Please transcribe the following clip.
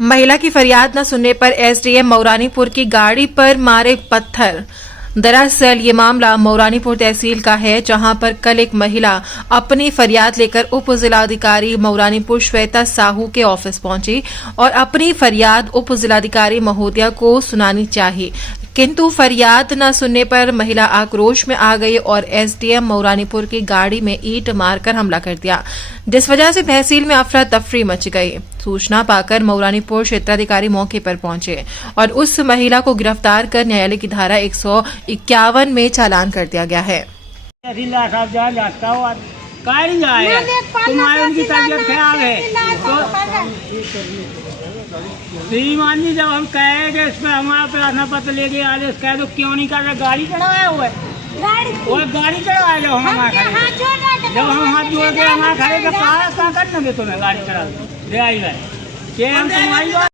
महिला की फरियाद न सुनने पर एसडीएम मौरानीपुर की गाड़ी पर मारे पत्थर। दरअसल ये मामला मौरानीपुर तहसील का है, जहां पर कल एक महिला अपनी फरियाद लेकर उप जिलाधिकारी मौरानीपुर श्वेता साहू के ऑफिस पहुंची और अपनी फरियाद उप जिलाधिकारी महोदया को सुनानी चाहिए, किंतु फरियाद न सुनने पर महिला आक्रोश में आ गई और एसडीएम मौरानीपुर की गाड़ी में ईंट मारकर हमला कर दिया, जिस वजह से तहसील में अफरा तफरी मच गई। सूचना पाकर मौरानीपुर क्षेत्राधिकारी मौके पर पहुंचे और उस महिला को गिरफ्तार कर न्यायालय की धारा 151 में चालान कर दिया गया है। तुम्हारी उनकी तबीयत खराब है श्रीमान जी, जब हम कहे कि इसमें हमारा प्रार्थना पत्र लेके आदेश कहे तो क्यों नहीं कर रहे? गाड़ी चढ़ाया हुआ है और गाड़ी चढ़ाया जब हम हाथ जोड़ के हमारा खड़े तो कहाँ करने दे तुम्हें गाड़ी चढ़ा दे आई है। हम तुम्हारी बात